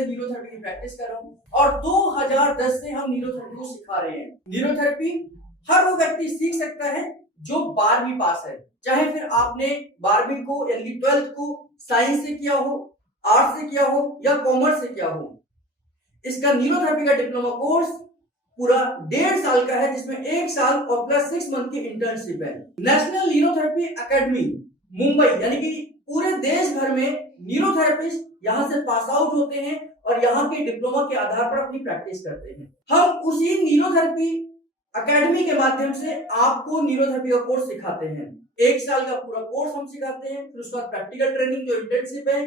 से न्यूरोथेरेपी की प्रैक्टिस कर रहा हूँ और 2010 से हम न्यूरोथेरेपी को सिखा रहे हैं। न्यूरोथेरेपी हर वो व्यक्ति सीख सकता है जो 12वीं पास है, चाहे फिर आपने 12वीं को यानी 12th को साइंस से किया हो, आर्ट्स से किया हो या कॉमर्स से किया हो। इसका न्यूरोथेरेपी का डिप्लोमा कोर्स पूरा 1.5 साल का है, जिसमें 1 साल और प्लस 6 मंथ की इंटर्नशिप है। नेशनल न्यूरोथेरेपी एकेडमी मुंबई यानी कि पूरे देश भर में न्यूरोथेरेपिस्ट यहाँ से पास आउट होते हैं और यहाँ के डिप्लोमा के आधार पर अपनी प्रैक्टिस करते हैं। हम उसी न्यूरोथेरेपी एकेडमी के माध्यम से आपको न्यूरोथेरेपी का कोर्स सिखाते हैं। 1 साल का पूरा कोर्स हम सिखाते हैं, फिर उसके बाद प्रैक्टिकल ट्रेनिंग जो इंटर्नशिप है,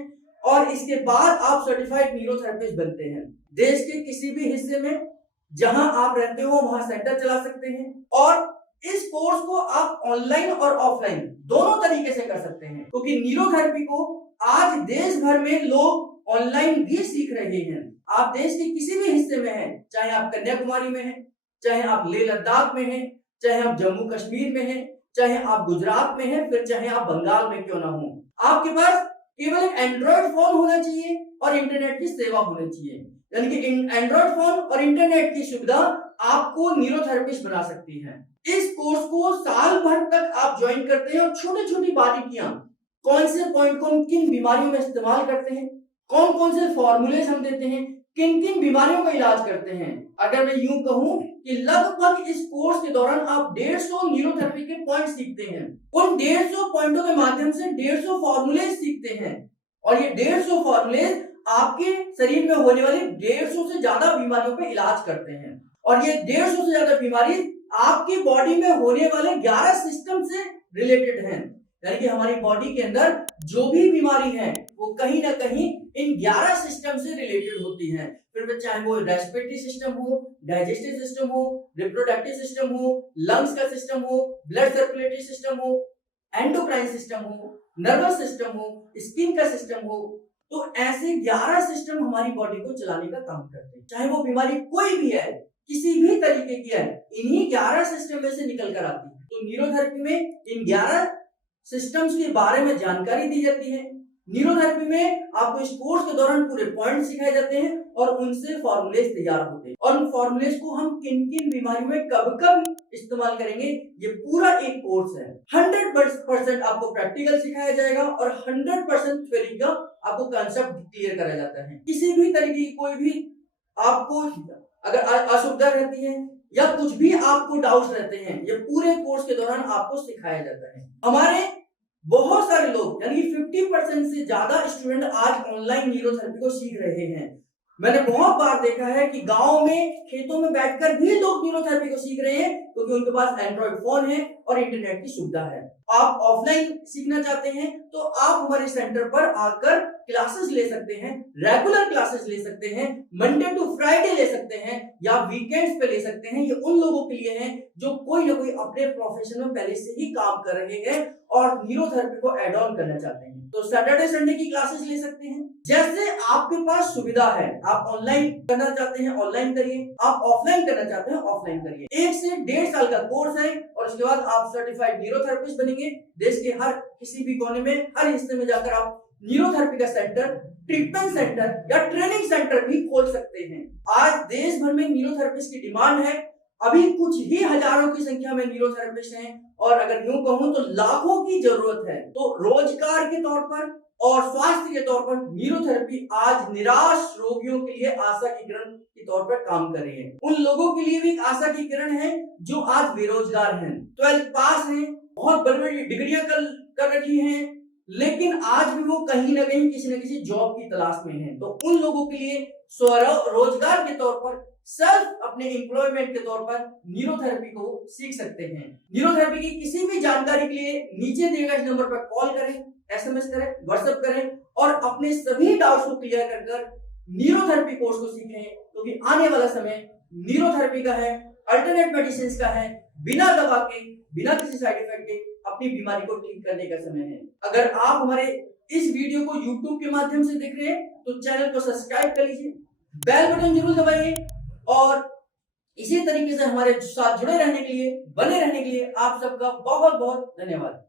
और इसके बाद आप सर्टिफाइड न्यूरोथेरेपिस्ट बनते हैं। देश के किसी भी हिस्से में जहां आप रहते हो वहां सेंटर चला सकते हैं और इस कोर्स को आप ऑनलाइन और ऑफलाइन दोनों तरीके से कर सकते हैं, क्योंकि न्यूरोथेरेपी को आज देश भर में लोग ऑनलाइन भी सीख रहे हैं। आप देश के किसी भी हिस्से में हैं, चाहे आप कन्याकुमारी में हैं, चाहे आप लेह लद्दाख में हैं, चाहे आप जम्मू कश्मीर में हैं, चाहे आप गुजरात में हैं, फिर चाहे आप बंगाल में क्यों ना हो, आपके पास केवल एक एंड्रॉइड फोन होना चाहिए और इंटरनेट की सेवा होनी चाहिए। यानी कि एंड्रॉइड फोन और इंटरनेट की सुविधा आपको न्यूरोथेरेपिस्ट बना सकती है। इस कोर्स को साल भर तक आप ज्वाइन करते हैं और छोटी छोटी बारीकियां, कौन से पॉइंट को हम किन बीमारियों में इस्तेमाल करते हैं, कौन कौन से फॉर्मूलेज हम देते हैं, किन किन बीमारियों का इलाज करते हैं। अगर मैं यूं कहूं कि लगभग इस कोर्स के दौरान आप 150 न्यूरोथेरेपी के पॉइंट सीखते हैं। उन 150 पॉइंटों के माध्यम से 150 फॉर्मूलेज सीखते हैं और ये 150 फॉर्मूलेज आपके शरीर में होने वाली 150 से ज्यादा बीमारियों पे इलाज करते हैं। और ये 150 से ज्यादा बीमारी आपकी बॉडी में होने वाले 11 सिस्टम से रिलेटेड हैं। यानी कि हमारी बॉडी के अंदर जो भी बीमारी है वो कहीं ना कहीं इन 11 सिस्टम से रिलेटेड होती है। फिर चाहे वो रेस्पिरेटरी सिस्टम हो, डाइजेस्टिव सिस्टम हो, रिप्रोडक्टिव सिस्टम हो, लंग्स का सिस्टम हो, ब्लड सर्कुलेटरी सिस्टम हो, एंडोक्राइन सिस्टम हो, नर्वस सिस्टम हो, स्किन का सिस्टम हो, तो ऐसे 11 सिस्टम हमारी बॉडी को चलाने का काम करते हैं। चाहे वो बीमारी कोई भी है, किसी भी तरीके की है, इन्हीं 11 सिस्टम में से निकल कर आती है। तो न्यूरोथेरेपी में इन 11 सिस्टम्स के बारे में जानकारी दी जाती है। न्यूरोथेरेपी में आपको इस कोर्स के दौरान पूरे पॉइंट सिखाए जाते हैं और उनसे फॉर्मूलेज तैयार होते हैं और उन फॉर्मूलेज को हम किन किन बीमारियों में कब कब इस्तेमाल करेंगे, ये पूरा एक कोर्स है। 100% आपको प्रैक्टिकल सिखाया जाएगा और 100% थ्योरी का आपको कांसेप्ट क्लियर कराया जाता है। किसी भी तरीके की कोई भी आपको अगर असुविधा रहती है या कुछ भी आपको डाउट्स रहते हैं, ये पूरे कोर्स के दौरान आपको सिखाया जाता है। हमारे बहुत सारे लोग यानी 50% से ज्यादा स्टूडेंट आज ऑनलाइन न्यूरोथेरेपी को सीख रहे हैं। मैंने बहुत बार देखा है कि गांव में खेतों में बैठकर भी लोग न्यूरोथेरेपी को सीख रहे हैं, क्योंकि उनके पास एंड्रॉइड फोन है और इंटरनेट की सुविधा है। आप ऑफलाइन सीखना चाहते हैं तो आप हमारे सेंटर पर आकर क्लासेस ले सकते हैं, रेगुलर क्लासेस ले सकते हैं, मंडे टू फ्राइडे ले सकते हैं या वीकेंड्स पे ले सकते हैं। ये उन लोगों के लिए है जो कोई ना कोई अपने प्रोफेशन में पहले से ही काम कर रहे हैं और न्यूरोथेरेपी को एड ऑन करना चाहते हैं। तो सैटरडे संडे की क्लासेस ले सकते हैं। जैसे आपके पास सुविधा है, आप ऑनलाइन करना चाहते हैं ऑनलाइन करिए, आप ऑफलाइन करना चाहते हैं ऑफलाइन करिए। 1 से 1.5 साल का कोर्स है और उसके बाद आप सर्टिफाइड न्यूरोथेरेपिस्ट बनेंगे। देश के हर किसी भी कोने में, हर हिस्से में जाकर आप न्यूरोथेरेपी का सेंटर, ट्रीटमेंट सेंटर या ट्रेनिंग सेंटर भी खोल सकते हैं। आज देश भर में न्यूरोथेरेपिस्ट की डिमांड है। अभी कुछ ही हजारों की संख्या में न्यूरोथेरेपिस्ट हैं और अगर यूं कहूं तो लाखों की जरूरत है। तो रोजगार के तौर पर और स्वास्थ्य के तौर पर न्यूरोथेरेपी आज निराश रोगियों के लिए आशा की किरण के तौर पर काम कर रही है। उन लोगों के लिए भी एक आशा की किरण है जो आज बेरोजगार हैं, 12th पास हैं, बहुत बड़ी बड़ी डिग्रियां कर रखी हैं, लेकिन आज भी वो कहीं ना कहीं किसी न किसी जॉब की तलाश में हैं। तो उन लोगों के लिए स्वरोजगार के तौर पर, सेल्फ अपने एम्प्लॉयमेंट के तौर पर न्यूरोथेरेपी को सीख सकते हैं। न्यूरोथेरेपी की किसी भी जानकारी के लिए नीचे दिए गए नंबर पर कॉल करें, SMS करें, व्हाट्सएप करें और अपने सभी डाउट्स को क्लियर कर न्यूरोथेरेपी कोर्स को सीखें, क्योंकि आने वाला समय न्यूरोथेरेपी का है, अल्टरनेट मेडिसिन का है। बिना दवा के, बिना किसी साइड इफेक्ट के अपनी बीमारी को ठीक करने का समय है। अगर आप हमारे इस वीडियो को YouTube के माध्यम से देख रहे हैं तो चैनल को सब्सक्राइब कर लीजिए, बेल बटन जरूर दबाइए और इसी तरीके से हमारे साथ जुड़े रहने के लिए, बने रहने के लिए आप सबका बहुत बहुत धन्यवाद।